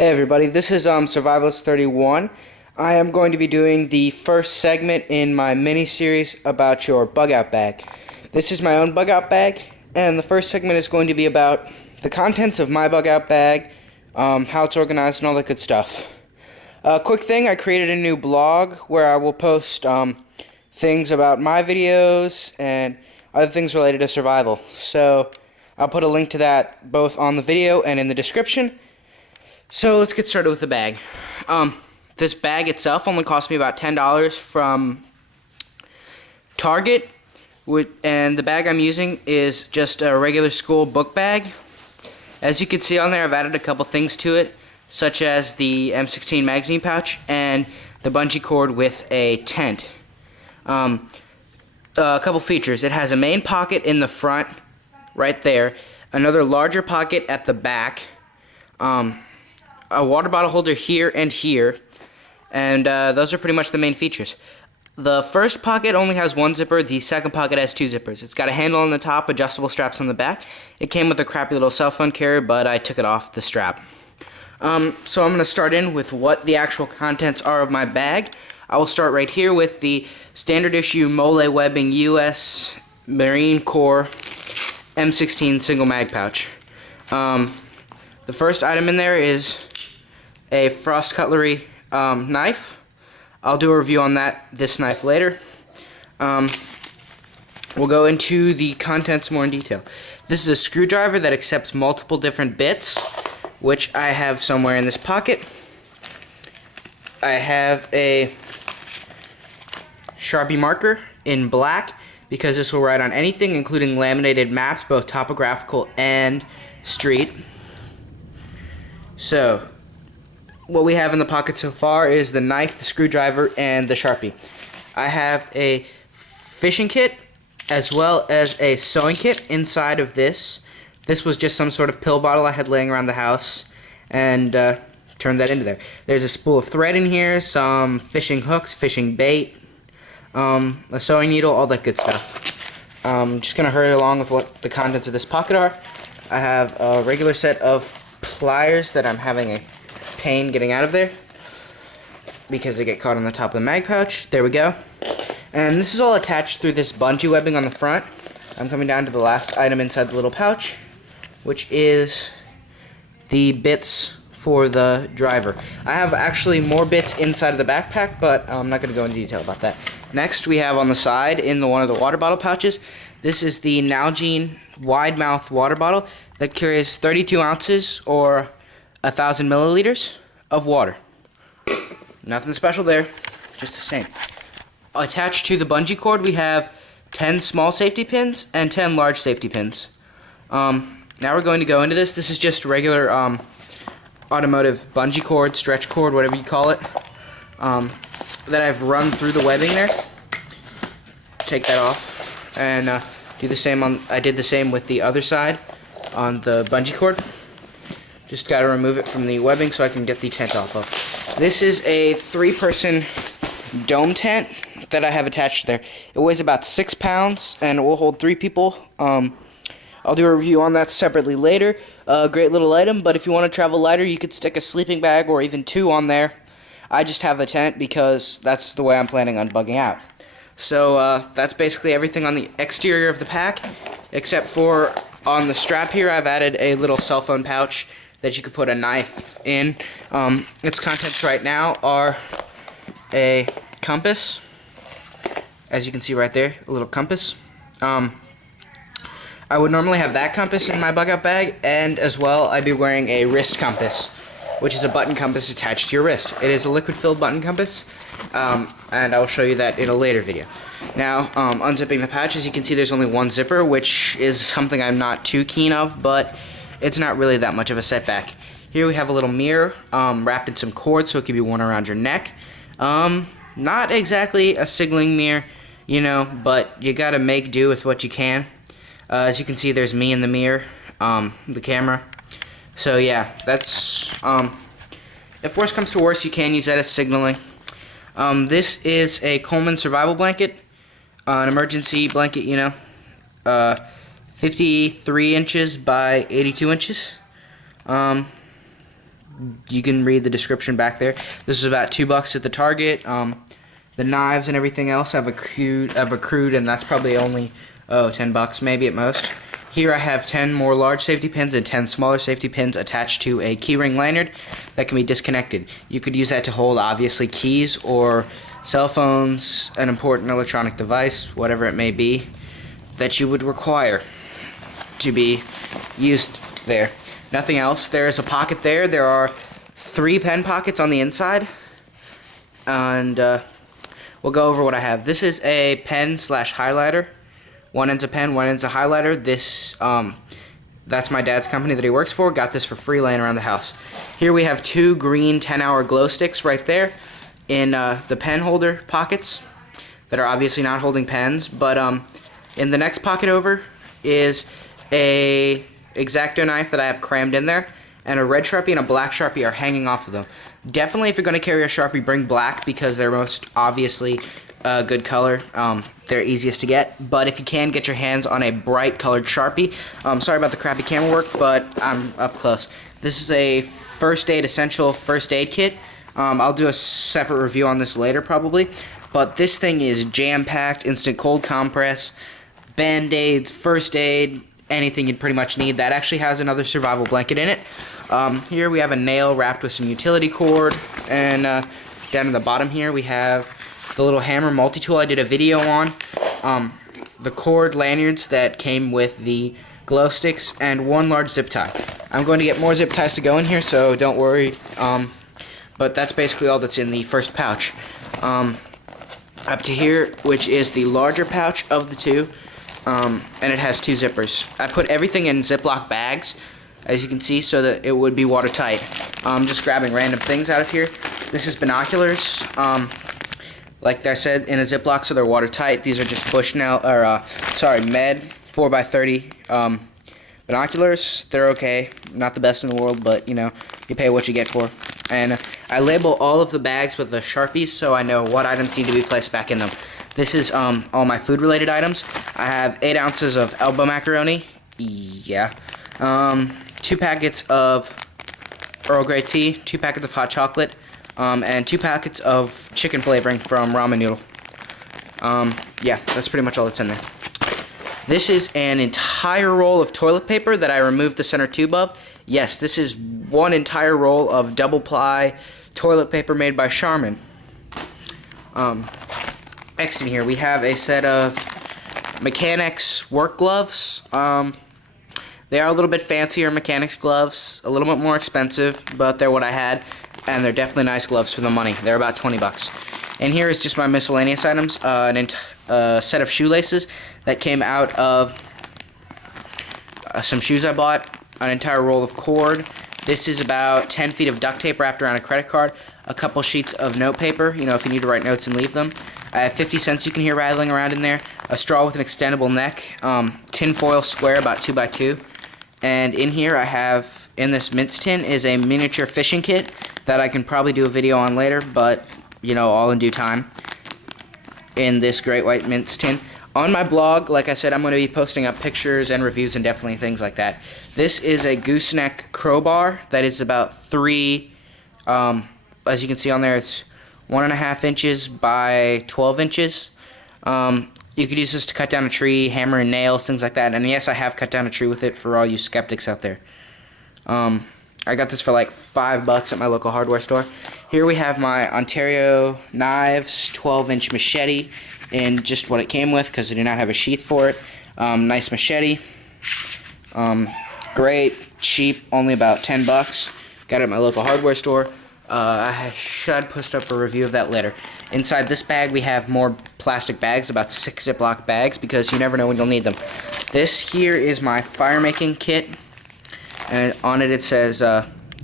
Hey everybody, this is Survivalist 31. I am going to be doing the first segment in my mini-series about your bug-out bag. This is my own bug-out bag, and the first segment is going to be about the contents of my bug-out bag, how it's organized, and all that good stuff. Quick thing, I created a new blog where I will post things about my videos and other things related to survival. So I'll put a link to that both on the video and in the description. So let's get started with the bag. This bag itself only cost me about $10 from Target, and the bag I'm using is just a regular school book bag. As you can see on there, I've added a couple things to it, such as the M16 magazine pouch and the bungee cord with a tent. A couple features. It has a main pocket in the front, right there, another larger pocket at the back, a water bottle holder here and here, and those are pretty much the main features. The first pocket only has one zipper, the second pocket has two zippers. It's got a handle on the top, adjustable straps on the back. It came with a crappy little cell phone carrier, but I took it off the strap. So I'm going to start in with what the actual contents are of my bag. I will start right here with the standard issue Mole Webbing US Marine Corps M16 single mag pouch. The first item in there is a Frost Cutlery knife. I'll do a review on this knife later. We'll go into the contents more in detail. This is a screwdriver that accepts multiple different bits, which I have somewhere in this pocket. I have a Sharpie marker in black because this will write on anything, including laminated maps, both topographical and street. So what we have in the pocket so far is the knife, the screwdriver, and the Sharpie. I have a fishing kit as well as a sewing kit inside of this. This was just some sort of pill bottle I had laying around the house, and turned that into there. There's a spool of thread in here, some fishing hooks, fishing bait, a sewing needle, all that good stuff. Just gonna hurry along with what the contents of this pocket are. I have a regular set of pliers that I'm having a pain getting out of there because they get caught on the top of the mag pouch. There we go. And this is all attached through this bungee webbing on the front. I'm coming down to the last item inside the little pouch, which is the bits for the driver. I have actually more bits inside of the backpack, but I'm not going to go into detail about that. Next, we have on the side in one of the water bottle pouches, this is the Nalgene wide mouth water bottle that carries 32 ounces or 1,000 milliliters of water. Nothing special there, just the same. Attached to the bungee cord, we have 10 small safety pins and 10 large safety pins. Now we're going to go into this. This is just regular automotive bungee cord, stretch cord, whatever you call it, that I've run through the webbing there. Take that off and do the same I did the same with the other side on the bungee cord. Just got to remove it from the webbing so I can get the tent off of. This is a 3-person dome tent that I have attached there. It weighs about 6 pounds and it will hold 3 people. I'll do a review on that separately later. Great little item, but if you want to travel lighter, you could stick a sleeping bag or even 2 on there. I just have a tent because that's the way I'm planning on bugging out. So that's basically everything on the exterior of the pack, except for on the strap here, I've added a little cell phone pouch that you could put a knife in. Its contents right now are a compass, as you can see right there, a little compass. I would normally have that compass in my bug-out bag, and as well, I'd be wearing a wrist compass, which is a button compass attached to your wrist. It is a liquid-filled button compass, and I'll show you that in a later video. Now, unzipping the pouch, as you can see, there's only one zipper, which is something I'm not too keen of, but it's not really that much of a setback. Here we have a little mirror wrapped in some cord so it can be worn around your neck. Not exactly a signaling mirror, you know, but you gotta make do with what you can. As you can see, there's me in the mirror, the camera. So yeah, that's, if worse comes to worse, you can use that as signaling. This is a Coleman survival blanket, an emergency blanket, you know, 53 inches by 82 inches. you can read the description back there. This is about $2 at the Target. The knives and everything else I've accrued, and that's probably only $10 maybe at most. Here I have 10 more large safety pins and 10 smaller safety pins attached to a keyring lanyard that can be disconnected. You could use that to hold obviously keys or cell phones, an important electronic device, whatever it may be that you would require to be used there. Nothing else. There is a pocket there. There are 3 pen pockets on the inside, and we'll go over what I have. This is a pen slash highlighter. One end's a pen, one end's a highlighter. This, that's my dad's company that he works for. Got this for free laying around the house. Here we have 2 green 10-hour glow sticks right there in the pen holder pockets that are obviously not holding pens. But in the next pocket over is a X-Acto knife that I have crammed in there, and a red Sharpie and a black Sharpie are hanging off of them. Definitely, if you're going to carry a Sharpie, bring black because they're most obviously good color. They're easiest to get. But if you can, get your hands on a bright colored Sharpie. Sorry about the crappy camera work, but I'm up close. This is a first aid essential first aid kit. I'll do a separate review on this later probably. But this thing is jam-packed, instant cold compress, band-aids, first aid, anything you'd pretty much need. That actually has another survival blanket in it. Here we have a nail wrapped with some utility cord, and down at the bottom here we have the little hammer multi-tool I did a video on, the cord lanyards that came with the glow sticks, and 1 large zip tie. I'm going to get more zip ties to go in here, so don't worry, but that's basically all that's in the first pouch. Up to here, which is the larger pouch of the 2, and it has 2 zippers. I put everything in Ziploc bags, as you can see, so that it would be watertight. Just grabbing random things out of here. This is binoculars. Like I said, in a Ziploc, so they're watertight. These are just Bushnell, or Med 4x30 binoculars. They're okay. Not the best in the world, but you know, you pay what you get for. And I label all of the bags with the Sharpies, so I know what items need to be placed back in them. This is all my food-related items. I have 8 ounces of elbow macaroni. Yeah. 2 packets of Earl Grey tea, 2 packets of hot chocolate, and 2 packets of chicken flavoring from Ramen Noodle. Yeah, that's pretty much all that's in there. This is an entire roll of toilet paper that I removed the center tube of. Yes, this is 1 entire roll of double-ply toilet paper made by Charmin. Next in here, we have a set of Mechanics work gloves. They are a little bit fancier Mechanics gloves, a little bit more expensive, but they're what I had, and they're definitely nice gloves for the money. They're about $20. And here is just my miscellaneous items, a set of shoelaces that came out of some shoes I bought, an entire roll of cord. This is about 10 feet of duct tape wrapped around a credit card, a couple sheets of note paper, you know, if you need to write notes and leave them. I have 50 cents you can hear rattling around in there, a straw with an extendable neck, tin foil square about 2x2, and in here I have, in this mince tin, is a miniature fishing kit that I can probably do a video on later, but, you know, all in due time, in this great white mince tin. On my blog, like I said, I'm going to be posting up pictures and reviews and definitely things like that. This is a gooseneck crowbar that is about 3, as you can see on there, it's 1.5 inches by 12 inches. You could use this to cut down a tree, hammer and nails, things like that. And yes, I have cut down a tree with it for all you skeptics out there. I got this for like $5 at my local hardware store. Here we have my Ontario Knives 12-inch machete in just what it came with because I do not have a sheath for it. Nice machete. Great, cheap, only about $10. Got it at my local hardware store. I should post up a review of that later. Inside this bag we have more plastic bags, about 6 Ziploc bags, because you never know when you'll need them. This here is my fire making kit, and on it says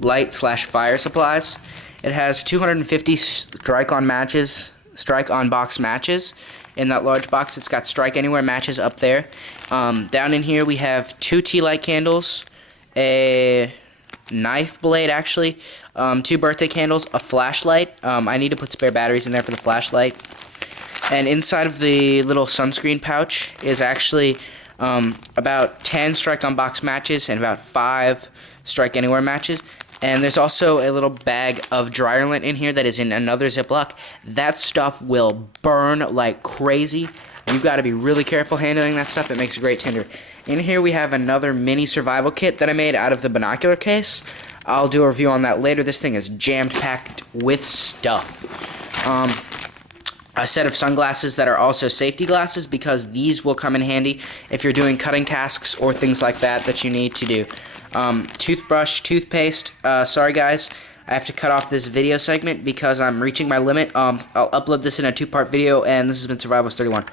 light/fire supplies. It has 250 strike-on box matches. In that large box it's got strike anywhere matches up there. Down in here we have 2 tea light candles, a knife blade actually, 2 birthday candles, a flashlight. I need to put spare batteries in there for the flashlight. And inside of the little sunscreen pouch is actually about 10 strike on box matches and about 5 strike anywhere matches. And there's also a little bag of dryer lint in here that is in another Ziploc. That stuff will burn like crazy. You've got to be really careful handling that stuff. It makes a great tinder. In here we have another mini survival kit that I made out of the binocular case. I'll do a review on that later. This thing is jammed packed with stuff. A set of sunglasses that are also safety glasses, because these will come in handy if you're doing cutting tasks or things like that that you need to do. Toothbrush, toothpaste. Sorry guys, I have to cut off this video segment because I'm reaching my limit. I'll upload this in a 2-part video, and this has been Survivalist 31.